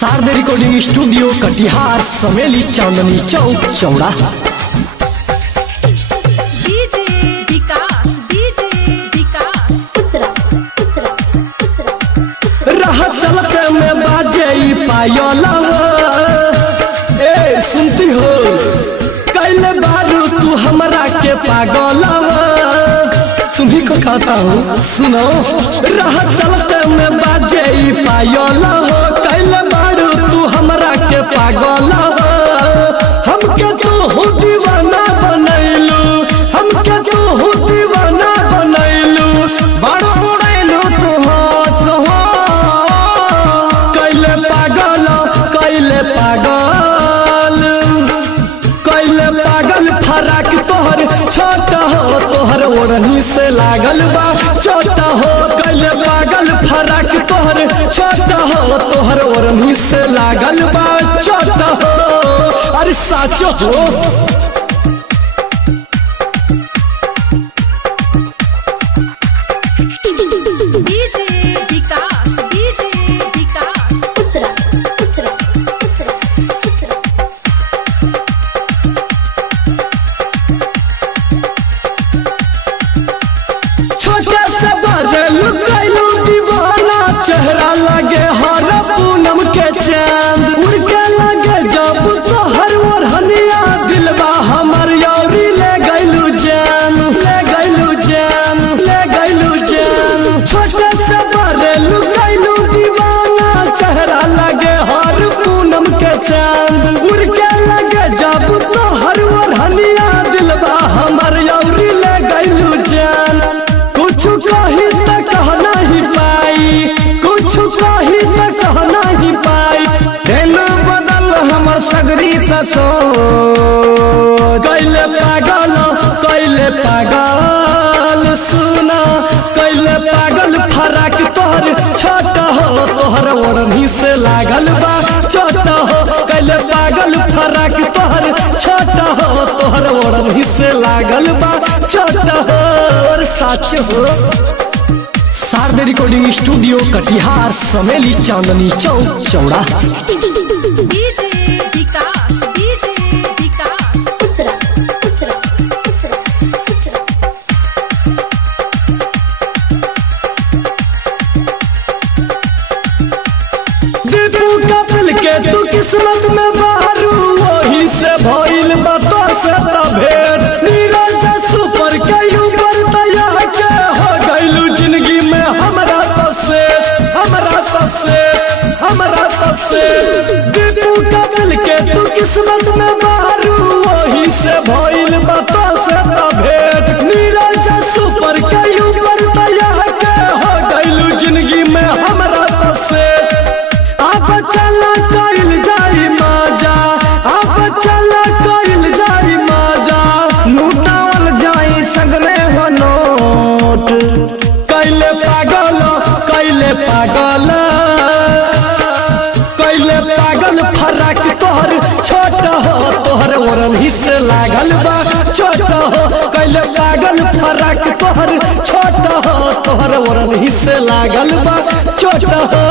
Sharda recording studio Katihar Sameli Chandni Chowk चौड़ा। राह चलते में बाजे पायला ए सुनती हो कैले बारू तू हमरा के पागल तुम्ही को कहता हूँ सुनो। राह चलते में बाजे पायला हो कैले बारू तू हमरा के पागल हमके तू हो दीवाना बनैलू हमके तू हो दीवाना बनैलू बड़ उड़ैलू तू हो कैले पागल कैले पागल कैले पागल फराक तोहर छोट हो तोहर ओढ़नी से लागल बा छोट हो कैले पागल फराक तोहर छोट हो तोहर ओढ़नी से लागल बा छोट हो अरे साचो हो। छोटे से बड़े लुकैलू दीवाना चेहरा लगे हर पूनम के चांद उड़ के लगे जब तोहर ओढ़निया दिलवा हमर यौरी ले गैलू जान ले गैलू जान ले गैलू जान। छोटे से बड़े लुकैलू दीवाना चेहरा लगे हर पूनम के चांद उड़ के लगे जब तोहर ओढ़निया दिलवा हमर यौरी ले गैलू जान। कुछ कही तो कह नहीं पाई कुछ कही तो कह नहीं पाई दिल बदल हमर सगरी तसो कैले पागल सुना कैले पागल फराक तोहर छोट हो तोहर ओढ़नी से लागल बा छोट हो कैले पागल फराक तोहर छोट हो तोहर ओढ़नी से लागल बा छोट हो और सच हो। शारदा रिकॉर्डिंग स्टूडियो कटिहार समेली चांदनी चौक चौड़ा। दीपू कपिल के तू किस्मत में बारू वही से भइल बा तोर से त भेंट नीरज सुपर के ऊपर दया के हो गइलू जिंदगी में हमरा तो से दीपू कपिल के तू किस्मत में बारू वही से भइल बा तोर से त भेंट नीरज सुपर के ऊपर दया के हो गइलू जिंदगी में हमरा तो से आप चला कइल जाई मजा आप चला कइल जाई मजा लूटावल जाई सगरे हो नोट कैले पागल कैले पागल कैले पागल फराक तोहर छोट हो तोहर ओढ़नी से लागल बा छोट हो कैले पागल फराक तोहर छोट हो तोहर ओढ़नी से लागल बा छोट हो।